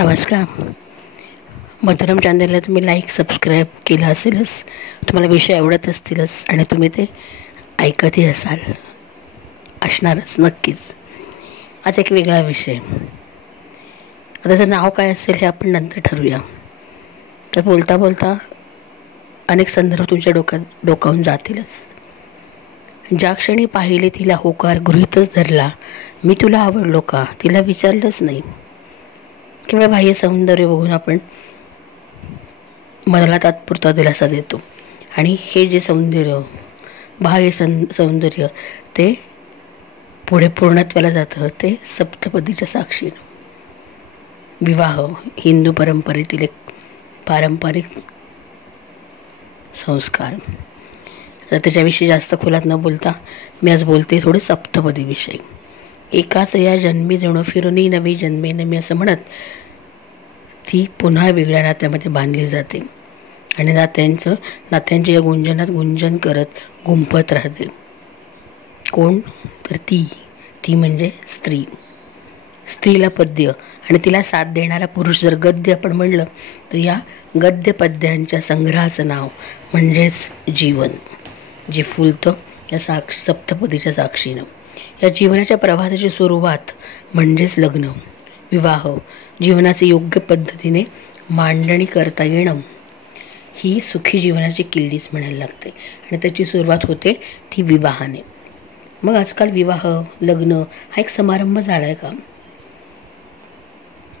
नमस्कार. मधुरम चॅनलला तुम्ही लाईक सबस्क्राईब केलं असेलच, तुम्हाला विषय आवडत असतीलच आणि तुम्ही ते ऐकतही असणारच नक्कीच. आज एक वेगळा विषय. आता त्याचं नाव काय असेल हे आपण नंतर ठरवूया. तर बोलता बोलता अनेक संदर्भ तुमच्या डोकावून जातीलच. ज्या क्षणी पाहिले तिला होकार गृहीतच धरला, मी तुला आवडलो का तिला विचारलंच नाही. केवळ बाह्य सौंदर्य बघून आपण मनाला तात्पुरता दिलासा देतो आणि हे जे सौंदर्य बाह्य सौंदर्य ते पुढे पूर्णत्वाला जातं. ते सप्तपदीच्या साक्षीनं. विवाह हिंदू परंपरेतील एक पारंपरिक संस्कार. तर त्याच्याविषयी जास्त खोलात न बोलता मी आज बोलते थोडे सप्तपदीविषयी. एकाच या जन्मी जणू फिरुनी नवी जन्मे नमी असं म्हणत ती पुन्हा वेगळ्या नात्यामध्ये बांधली जाते आणि नात्यांच्या या गुंजनात गुंजन करत गुंफत राहते. कोण? तर ती म्हणजे स्त्री. स्त्रीला पद्य आणि तिला साथ देणारा पुरुष. जर गद्य आपण म्हणलं तर या गद्य पद्यांच्या संग्रहाचं नाव म्हणजेच जीवन, जे फुलतं या सप्तपदीच्या साक्षीनं. या जीवनाच्या प्रवासाची सुरुवात म्हणजेच लग्न. विवाह जीवनाचे योग्य पद्धतीने मांडणी करता येणं ही सुखी जीवनाची किल्लीच म्हणायला लागते आणि त्याची सुरुवात होते ती विवाहाने. मग आजकाल विवाह लग्न हा एक समारंभ झाला आहे का?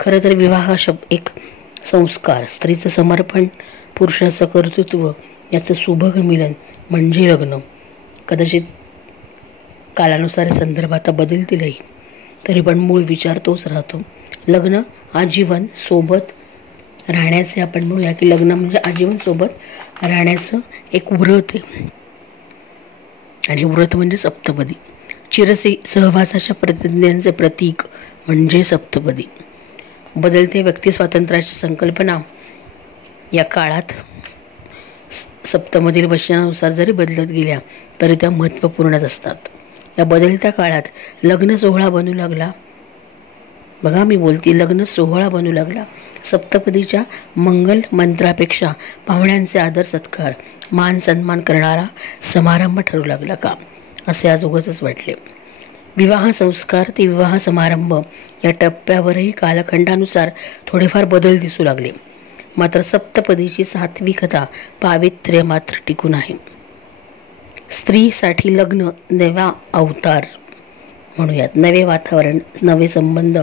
खरं तर विवाह एक संस्कार, स्त्रीचं समर्पण, पुरुषाचं कर्तृत्व याचं सुभग मिलन म्हणजे लग्न. कदाचित कालानुसार संदर्भ आता बदलतीलही, तरी पण मूळ विचार तोच राहतो. लग्न आजीवन सोबत राहण्याचे, आपण म्हणूया की लग्न म्हणजे आजीवन सोबत राहण्याचं एक व्रत आहे. आणि व्रत म्हणजे सप्तपदी. चिरसे सहवासाच्या प्रतिज्ञांचे प्रतीक म्हणजे सप्तपदी. बदलते व्यक्ती स्वातंत्र्याची संकल्पना या काळात सप्तमधील वचनानुसार जरी बदलत गेल्या तरी त्या महत्त्वपूर्णच असतात. या बदलत्या काळात लग्न सोहळा बनू लागला. बघा, मी बोलते लग्न सोहळा बनू लागला. सप्तपदीच्या मंगल मंत्रापेक्षा पाहुण्यांचे आदर सत्कार, मान सन्मान करणारा समारंभ ठरू लागला का, असे आज उगाचच वाटले. विवाह संस्कार ते विवाह समारंभ या टप्प्यावरही कालखंडानुसार थोडेफार बदल दिसू लागले. मात्र सप्तपदीची सात्विकता पावित्र्य मात्र टिकून आहे. स्त्रीसाठी लग्न नवा अवतार म्हणूयात, नवे वातावरण, नवे संबंध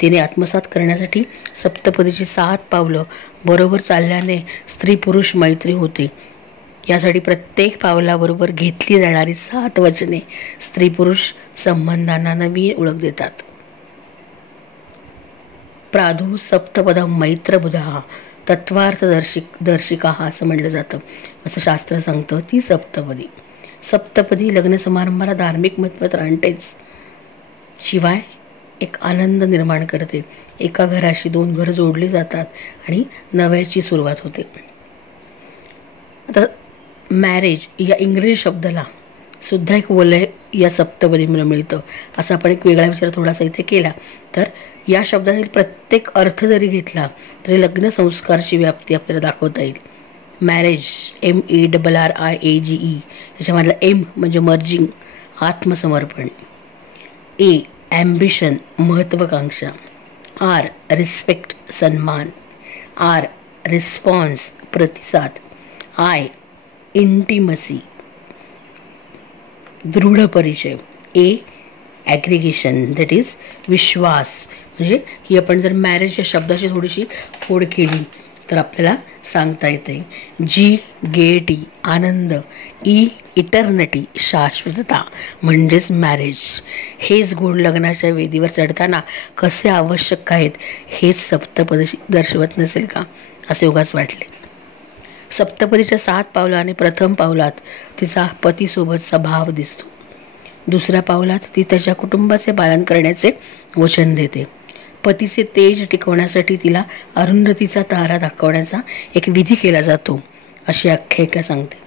तिने आत्मसात करण्यासाठी सप्तपदीची 7 पावलं बरोबर चालल्याने स्त्री पुरुष मैत्री होते. यासाठी प्रत्येक पावलाबरोबर घेतली जाणारी 7 वचने स्त्री पुरुष संबंधांना नवी ओळख देतात. प्रादु सप्तपदम मैत्रबुधा तत्वार्थ दर्शिका असं म्हणलं जातं, असं शास्त्र सांगतं. ती सप्तपदी लग्न समारंभाला धार्मिक महत्त्व तर आणतेच, शिवाय एक आनंद निर्माण करते. एका घराशी 2 घरं जोडली जातात आणि नव्याची सुरुवात होते. आता मॅरेज या इंग्रजी शब्दाला सुद्धा एक वलय या सप्तपदीमुळे मिळतं. असा आपण एक वेगळा विचार थोडासा इथे केला तर या शब्दातील प्रत्येक अर्थ जरी घेतला तरी लग्न संस्कारची व्याप्ती आपल्याला दाखवता येईल. मॅरेज MERRIAGE, याच्यामधला M म्हणजे मर्जिंग, आत्मसमर्पण. A ॲम्बिशन, महत्त्वाकांक्षा. R रिस्पेक्ट, सन्मान. R रिस्पॉन्स, प्रतिसाद. I इंटिमसी, दृढ परिचय. A ॲग्रिगेशन, दॅट इज विश्वास. म्हणजे ही आपण जर मॅरेज या शब्दाची थोडीशी फोड केली तर आपल्याला सांगता येते. G गेटी, आनंद. E इटर्निटी, शाश्वतता म्हणजेच मॅरेज. हेच गुण लग्नाच्या वेदीवर चढताना कसे आवश्यक आहेत हेच सप्तपदी दर्शवत नसेल का, असे उगाच वाटले. सप्तपदीच्या 7 पावलाने प्रथम पावलात तिचा पतीसोबतचा भाव दिसतो. दुसऱ्या पावलात ती त्याच्या कुटुंबाचे पालन करण्याचे वचन देते. पतीचे तेज टिकवण्यासाठी तिला अरुंधतीचा तारा दाखवण्याचा एक विधी केला जातो, अशी आख्यायिका सांगते.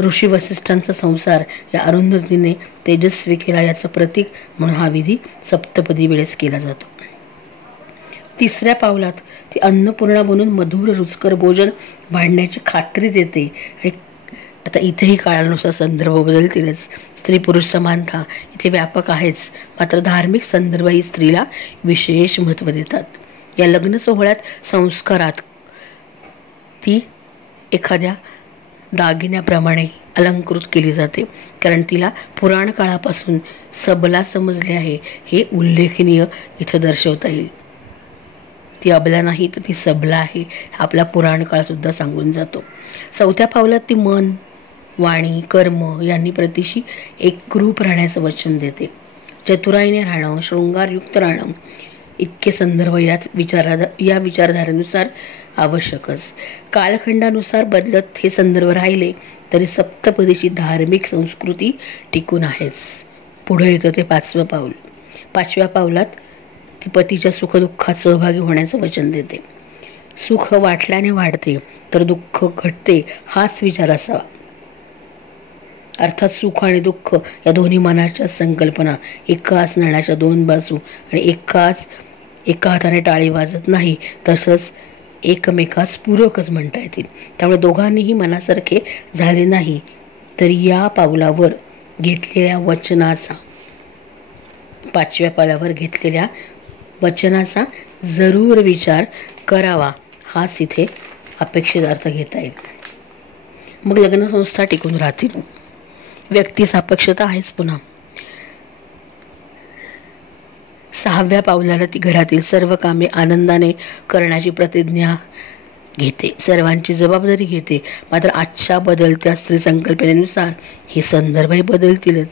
ऋषी वसिष्ठांचा संसार या अरुंधतीने तेजस्वी केला याचं प्रतीक म्हणून हा विधी सप्तपदी वेळेस केला जातो. तिसऱ्या पावलात ती अन्नपूर्णा बनून मधुर रुचकर भोजन वाढण्याची खात्री देते. आणि आता इथेही काळानुसार संदर्भ बदलतीलच. स्त्री पुरुष समानता इथे व्यापक आहेच, मात्र धार्मिक संदर्भही स्त्रीला विशेष महत्त्व देतात. या लग्न सोहळ्यात संस्कारात ती एखाद्या दागिन्याप्रमाणे अलंकृत केली जाते, कारण तिला पुराण काळापासून सबला समजले आहे हे उल्लेखनीय इथं दर्शवता येईल. ती अबला नाही तर ती सबला आहे, आपला पुराण काळ सुद्धा सांगून जातो. चौथ्या पावलात ती मन, वाणी, कर्म यांनी प्रतिशी एकरूप राहण्याचं वचन देते. चतुराईने राहणं, शृंगारयुक्त राहणं इतके संदर्भ या विचारधारेनुसार आवश्यकच. कालखंडानुसार बदलत हे संदर्भ राहिले तरी सप्तपदीची धार्मिक संस्कृती टिकून आहेच. पुढे येतं ते 5वं पाऊल. 5व्या पावलात ती पतीच्या सुखदुःखात सहभागी होण्याचं वचन देते. सुख वाटल्याने वाढते तर दुःख घटते हाच विचार असावा. अर्थात सुख आणि दुःख या दोन्ही मनाच्या संकल्पना एकाच नाण्याच्या दोन बाजू आणि एका हाताने टाळी वाजत नाही, तसंच एकमेकास पूरकच म्हणता येतील. त्यामुळे दोघांनीही मनासारखे झाले नाही तरी या पावलावर घेतलेल्या वचनाचा 5व्या पावलावर घेतलेल्या वचनाचा जरूर विचार करावा हाच इथे अपेक्षित अर्थ घेता येईल. मग लग्नसंस्था टिकून राहतील. व्यक्ती सापेक्षता आहेच. पुन्हा 6व्या पावलाला ती घरातील सर्व कामे आनंदाने करण्याची प्रतिज्ञा घेते, सर्वांची जबाबदारी घेते. मात्र आजच्या बदलत्या स्त्री संकल्पनेनुसार हे संदर्भही बदलतीलच.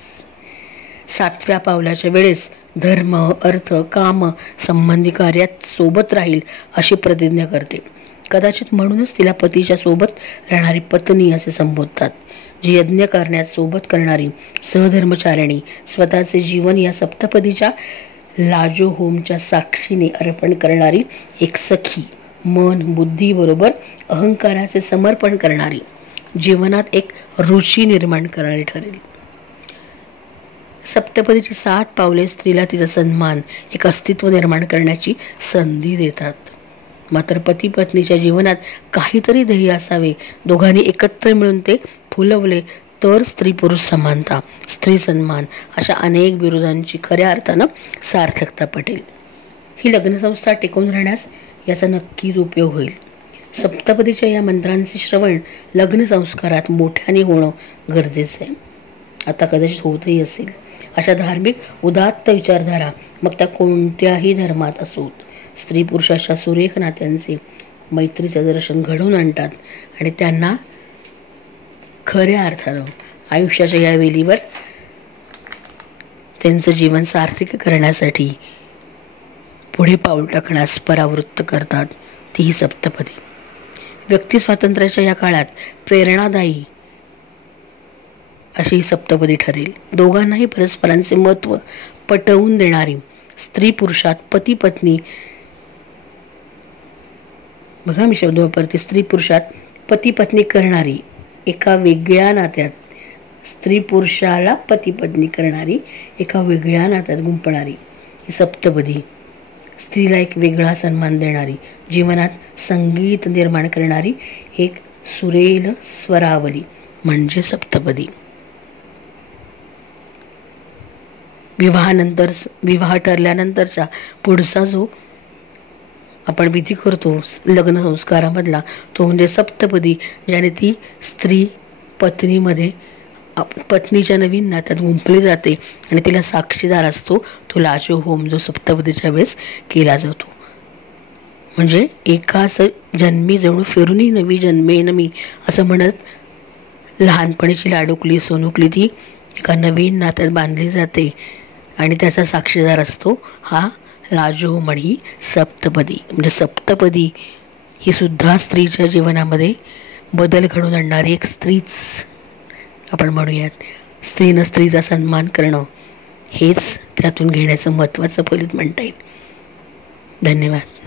7व्या पावलाच्या वेळेस धर्म, अर्थ, काम संबंधी कार्यात सोबत राहील अशी प्रतिज्ञा करते. कदाचित म्हणूनच तिला पतीच्या सोबत राहणारी पत्नी असे संबोधतात. जी यज्ञ करण्यात सोबत करणारी सहधर्मचारिणी, स्वतःचे जीवन या सप्तपदीच्या लाजो होमच्या साक्षीने अर्पण करणारी एक सखी, मन बुद्धी बरोबर अहंकाराचे समर्पण करणारी, जीवनात एक रुची निर्माण करणारी ठरेल. सप्तपदीची 7 पावले स्त्रीला तिचा सन्मान, एक अस्तित्व निर्माण करण्याची संधी देतात. मात्र पती पत्नीच्या जीवनात काहीतरी ध्येय असावे. दोघांनी एकत्र मिळून ते फुलवले तर स्त्री पुरुष समानता, स्त्री सन्मान अशा अनेक विरोधांची खऱ्या अर्थानं सार्थकता पटेल. ही लग्नसंस्था टिकून राहण्यास याचा नक्कीच उपयोग होईल. सप्तपदीच्या या मंत्रांचे श्रवण लग्न संस्कारात मोठ्याने होणं गरजेचं आहे. आता कदाचित होतही असेल. अशा धार्मिक उदात्त विचारधारा मग त्या कोणत्याही धर्मात असोत, स्त्री पुरुषाच्या सुरेख नात्यांचे मैत्रीचे दर्शन घडवून आणतात आणि त्यांना खऱ्या अर्थानं आयुष्याच्या या वेलीवर त्यांचं जीवन सार्थक करण्यासाठी पुढे पाऊल टाकण्यास परावृत्त करतात. तीही सप्तपदी व्यक्ती स्वातंत्र्याच्या या काळात प्रेरणादायी अशी ही सप्तपदी ठरेल. दोघांनाही परस्परांचे महत्त्व पटवून देणारी, स्त्री पुरुषात पती पत्नी, बघा मी शब्द वापरते, स्त्री पुरुषात पती पत्नी करणारी, एका वेगळ्या नात्यात स्त्री पुरुषाला पती पत्नी करणारी, एका वेगळ्या नात्यात गुंफणारी ही सप्तपदी स्त्रीला एक वेगळा सन्मान देणारी, जीवनात संगीत निर्माण करणारी एक सुरेल स्वरावली म्हणजे सप्तपदी. विवाह ठरल्यानंतरचा पुढचा जो आपण विधी करतो लग्न संस्कारामधला तो म्हणजे सप्तपदी, ज्याने ती स्त्री पत्नीमध्ये पत्नीच्या नवीन नात्यात गुंफली जाते आणि तिला साक्षीदार असतो तो लाजो होम जो सप्तपदीच्या वेळेस केला जातो. म्हणजे एकाच जन्मी जणू फिरूनी नवी जन्मे नमी असं म्हणत लहानपणीची लाडोकली सोनुकली ती एका नवीन नात्यात बांधली जाते आणि त्याचा साक्षीदार असतो हा लाजो म्हणी सप्तपदी. म्हणजे सप्तपदी ही सुद्धा स्त्रीच्या जीवनामध्ये बदल घडवून आणणारी एक स्त्रीच आपण म्हणूयात. स्त्रीनं स्त्रीचा सन्मान करणं हेच त्यातून घेण्याचं महत्त्वाचं फलित म्हणता येईल. धन्यवाद.